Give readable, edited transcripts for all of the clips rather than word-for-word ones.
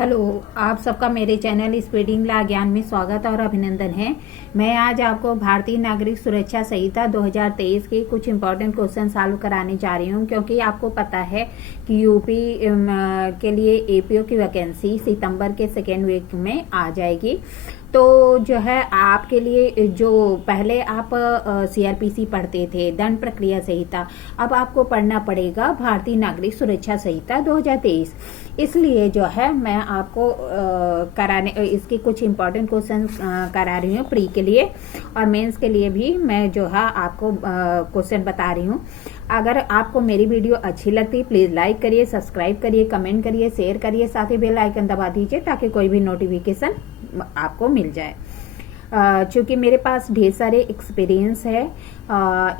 Hello, आप सबका मेरे चैनल स्पीडिंग ला ज्ञान में स्वागत और अभिनंदन है। मैं आज आपको भारतीय नागरिक सुरक्षा संहिता 2023 के कुछ इम्पोर्टेंट क्वेश्चन सॉल्व कराने जा रही हूँ, क्योंकि आपको पता है कि यूपी के लिए एपीओ की वैकेंसी सितंबर के सेकेंड वीक में आ जाएगी। तो जो है आपके लिए, जो पहले आप सीआरपीसी पढ़ते थे, दंड प्रक्रिया संहिता, अब आपको पढ़ना पड़ेगा भारतीय नागरिक सुरक्षा संहिता 2023। इसलिए जो है मैं आपको इसके कुछ इम्पोर्टेंट क्वेश्चन करा रही हूँ प्री के लिए, और मेंस के लिए भी मैं जो है आपको क्वेश्चन बता रही हूँ। अगर आपको मेरी वीडियो अच्छी लगती प्लीज़ लाइक करिए, सब्सक्राइब करिए, कमेंट करिए, शेयर करिए, साथ ही बेल आइकन दबा दीजिए ताकि कोई भी नोटिफिकेशन आपको मिल जाए। चूँकि मेरे पास ढेर सारे एक्सपीरियंस है,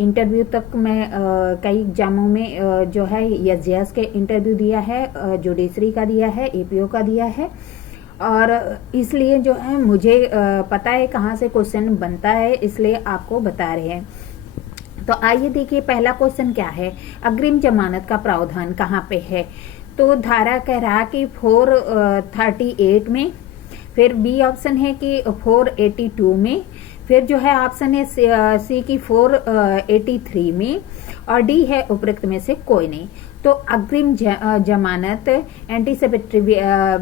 इंटरव्यू तक मैं कई एग्जामों में जो है एसजेएस के इंटरव्यू दिया है, जुडिशरी का दिया है, एपीओ का दिया है, और इसलिए जो है मुझे पता है कहाँ से क्वेश्चन बनता है, इसलिए आपको बता रहे हैं। तो आइए देखिए, पहला क्वेश्चन क्या है, अग्रिम जमानत का प्रावधान कहाँ पे है। तो धारा कह रहा कि 438 में, फिर बी ऑप्शन है कि 482 में, फिर जो है ऑप्शन है सी की 483 में, और डी है उपरोक्त में से कोई नहीं। तो अग्रिम जमानत एंटीसिपेटरी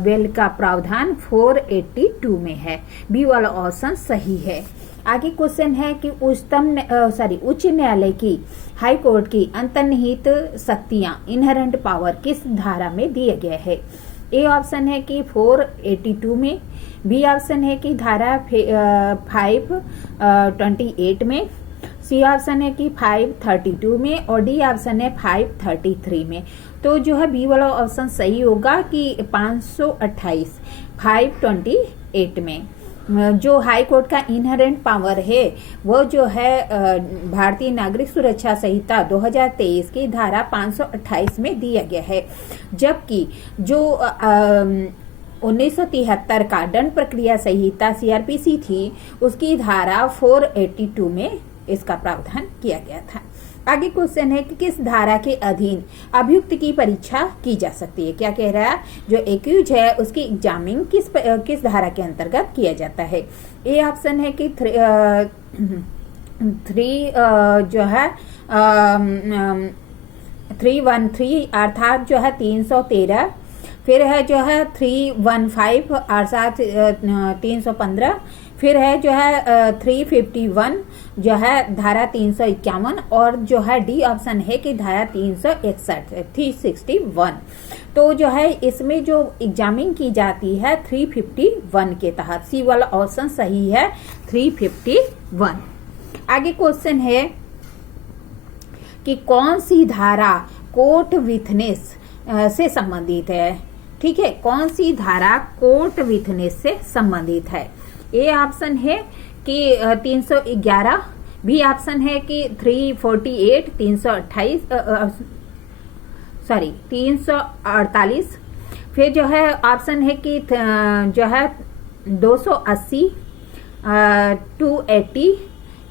बेल का प्रावधान 482 में है, बी वाला ऑप्शन सही है। आगे क्वेश्चन है कि उच्च न्यायालय की हाई कोर्ट की अंतर्निहित शक्तियां इनहेरेंट पावर किस धारा में दिए गए है। ए ऑप्शन है कि 482 में, बी ऑप्शन है कि धारा 528 में, सी ऑप्शन है कि 532 में, और डी ऑप्शन है 533 में। तो जो है बी वाला ऑप्शन सही होगा कि 528 528 में जो हाई कोर्ट का इनहेरेंट पावर है वो जो है भारतीय नागरिक सुरक्षा संहिता 2023 की धारा 528 में दिया गया है, जबकि जो 1973 का दंड प्रक्रिया संहिता सीआरपीसी थी उसकी धारा 482 में इसका प्रावधान किया गया था। आगे क्वेश्चन है कि किस धारा के अधीन अभियुक्त की परीक्षा की जा सकती है। क्या कह रहा है, जो एक्यूज है उसकी एग्जामिंग किस धारा के अंतर्गत किया जाता है। ए ऑप्शन है कि 313 अर्थात जो है 313, फिर है जो है 315 अर्थात 315, फिर है जो है 351 जो है धारा 351, और जो है डी ऑप्शन है कि धारा 361 361। तो जो है इसमें जो एग्जामिंग की जाती है 351 के तहत, सी वाला ऑप्शन सही है 351। आगे क्वेश्चन है कि कौन सी धारा कोर्ट विथनेस से संबंधित है। ठीक है, कौन सी धारा कोर्ट विथनेस से संबंधित है। ए ऑप्शन है कि 311, बी ऑप्शन है कि 348 348, फिर जो है ऑप्शन है कि जो है 280 280,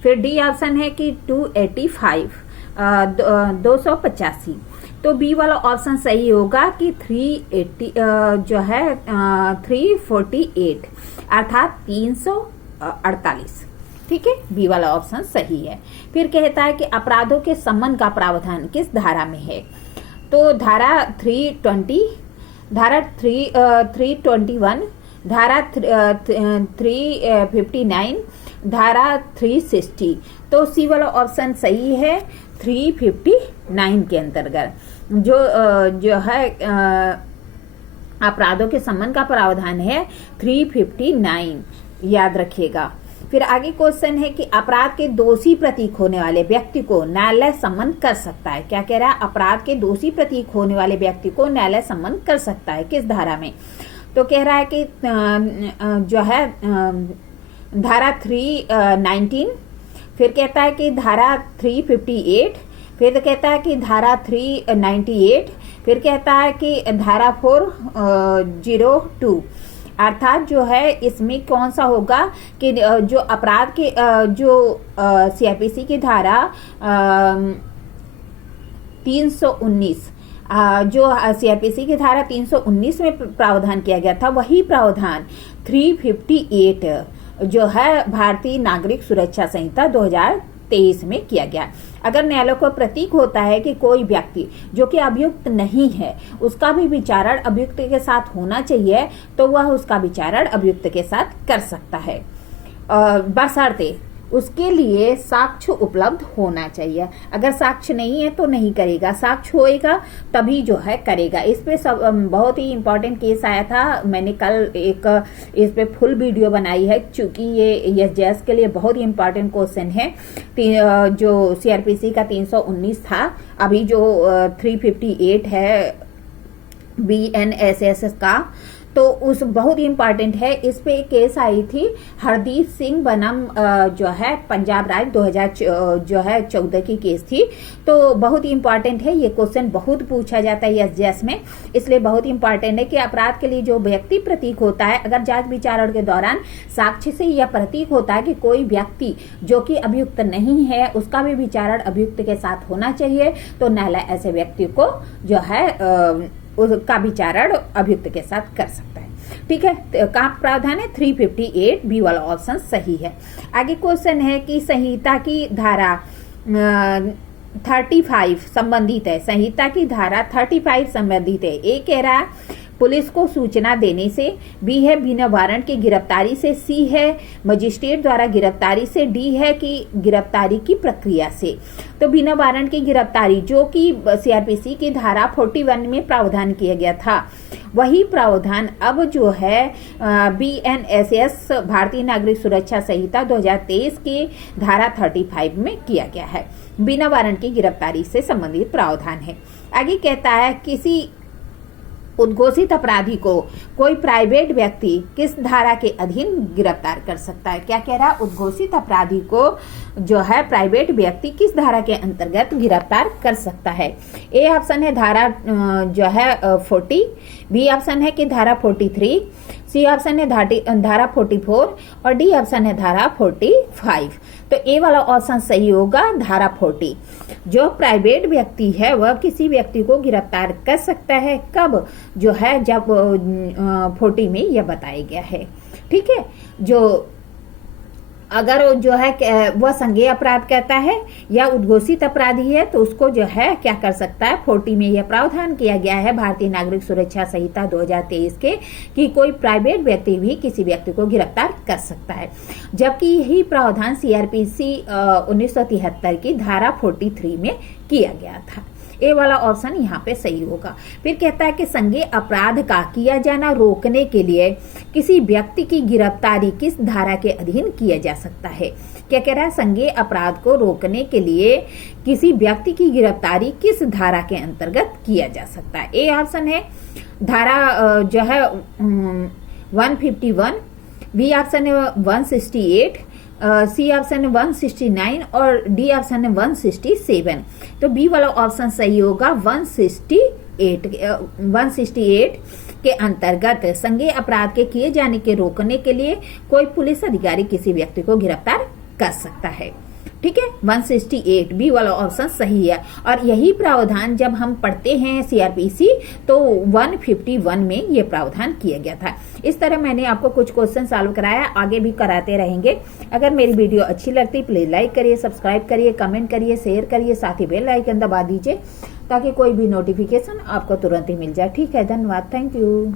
फिर डी ऑप्शन है कि 285 285। तो बी वाला ऑप्शन सही होगा कि 380 जो है 348 अर्थात 348। ठीक है, बी वाला ऑप्शन सही है। फिर कहता है कि अपराधों के समन का प्रावधान किस धारा में है। तो धारा 320, धारा 321, धारा 359, धारा 360। तो सी वाला ऑप्शन सही है 359 के अंतर्गत जो है अपराधों के समन का प्रावधान है 359, याद रखिएगा। फिर आगे क्वेश्चन है कि अपराध के दोषी प्रतीक होने वाले व्यक्ति को न्यायालय सम्मन कर सकता है। क्या कह रहा है, अपराध के दोषी प्रतीक होने वाले व्यक्ति को न्यायालय सम्मन कर सकता है किस धारा में। तो कह रहा है कि जो है धारा 319, फिर कहता है कि धारा 358, फिर कहता है कि धारा 398, फिर कहता है कि धारा 402। अर्थात जो है इसमें कौन सा होगा कि जो अपराध के जो सीआरपीसी की धारा 319 जो सीआरपीसी की धारा 319 में प्रावधान किया गया था, वही प्रावधान 358 जो है भारतीय नागरिक सुरक्षा संहिता 2023 में किया गया। अगर न्यायालय को प्रतीक होता है कि कोई व्यक्ति जो कि अभियुक्त नहीं है उसका भी विचारण अभियुक्त के साथ होना चाहिए, तो वह उसका विचारण अभियुक्त के साथ कर सकता है, बशर्ते उसके लिए साक्ष्य उपलब्ध होना चाहिए। अगर साक्ष्य नहीं है तो नहीं करेगा, साक्ष्य होएगा तभी जो है करेगा। इस पे सब बहुत ही इम्पोर्टेंट केस आया था, मैंने कल एक इस पे फुल वीडियो बनाई है, क्योंकि ये एसजेएस के लिए बहुत ही इम्पोर्टेंट क्वेश्चन है। जो सीआरपीसी का 319 था, अभी जो 358 है बीएनएसएस का, तो उस बहुत ही इम्पोर्टेंट है। इस पे एक केस आई थी हरदीप सिंह बनम जो है पंजाब राज्य 2014 की केस थी। तो बहुत ही इम्पोर्टेंट है, ये क्वेश्चन बहुत पूछा जाता है एसजेएस में, इसलिए बहुत ही इम्पोर्टेंट है कि अपराध के लिए जो व्यक्ति प्रतीक होता है, अगर जांच विचारण के दौरान साक्ष्य से यह प्रतीक होता है कि कोई व्यक्ति जो कि अभियुक्त नहीं है उसका भी विचारण अभियुक्त के साथ होना चाहिए, तो न्यायालय ऐसे व्यक्ति को जो है उसका विचारण अभियुक्त के साथ कर सकता है। ठीक है, का प्रावधान है 358 बी वाला ऑप्शन सही है। आगे क्वेश्चन है कि संहिता की धारा 35 संबंधित है, संहिता की धारा 35 संबंधित है। ए कह रहा है पुलिस को सूचना देने से, बी है बिना वारंट की गिरफ्तारी से, सी है मजिस्ट्रेट द्वारा गिरफ्तारी से, डी है कि गिरफ्तारी की प्रक्रिया से। तो बिना वारंट की गिरफ्तारी जो कि सीआरपीसी की धारा 41 में प्रावधान किया गया था, वही प्रावधान अब जो है बीएनएसएस भारतीय नागरिक सुरक्षा संहिता 2023 की धारा 35 में किया गया है। बिना वारंट की गिरफ्तारी से संबंधित प्रावधान है। आगे कहता है किसी उद्घोषित अपराधी को कोई प्राइवेट व्यक्ति किस धारा के अधीन गिरफ्तार कर सकता है। क्या कह रहा है, उद्घोषित अपराधी को जो है प्राइवेट व्यक्ति किस धारा के अंतर्गत गिरफ्तार कर सकता है। ए ऑप्शन है धारा जो है 40, बी ऑप्शन है कि धारा 43, सी ऑप्शन है धारा 44 और डी ऑप्शन है धारा 45। तो ए वाला ऑप्शन सही होगा, धारा 40। जो प्राइवेट व्यक्ति है वह किसी व्यक्ति को गिरफ्तार कर सकता है, कब, जो है जब 40 में यह बताया गया है। ठीक है, जो अगर जो है वह संज्ञेय अपराध कहता है या उद्घोषित अपराधी है, तो उसको जो है क्या कर सकता है, 40 में यह प्रावधान किया गया है भारतीय नागरिक सुरक्षा संहिता 2023 के, कि कोई प्राइवेट व्यक्ति भी किसी व्यक्ति को गिरफ्तार कर सकता है। जबकि यही प्रावधान सीआरपीसी 1973 की धारा 43 में किया गया था। ए वाला ऑप्शन यहाँ पे सही होगा। फिर कहता है कि संज्ञेय अपराध का किया जाना रोकने के लिए किसी व्यक्ति की गिरफ्तारी किस धारा के अधीन किया जा सकता है। क्या कह रहा है, संज्ञेय अपराध को रोकने के लिए किसी व्यक्ति की गिरफ्तारी किस धारा के अंतर्गत किया जा सकता है। ए ऑप्शन है धारा जो है 151, बी ऑप्शन है 168, सी ऑप्शन है 169 और डी ऑप्शन है 167। तो बी वाला ऑप्शन सही होगा, 168 के अंतर्गत संज्ञेय अपराध के किए जाने के रोकने के लिए कोई पुलिस अधिकारी किसी व्यक्ति को गिरफ्तार कर सकता है। ठीक है, 168 बी वाला ऑप्शन सही है। और यही प्रावधान जब हम पढ़ते हैं सीआरपीसी तो 151 में ये प्रावधान किया गया था। इस तरह मैंने आपको कुछ क्वेश्चन सॉल्व कराया, आगे भी कराते रहेंगे। अगर मेरी वीडियो अच्छी लगती प्लीज लाइक करिए, सब्सक्राइब करिए, कमेंट करिए, शेयर करिए, साथ ही बेल आइकन दबा दीजिए ताकि कोई भी नोटिफिकेशन आपको तुरंत ही मिल जाए। ठीक है, धन्यवाद, थैंक यू।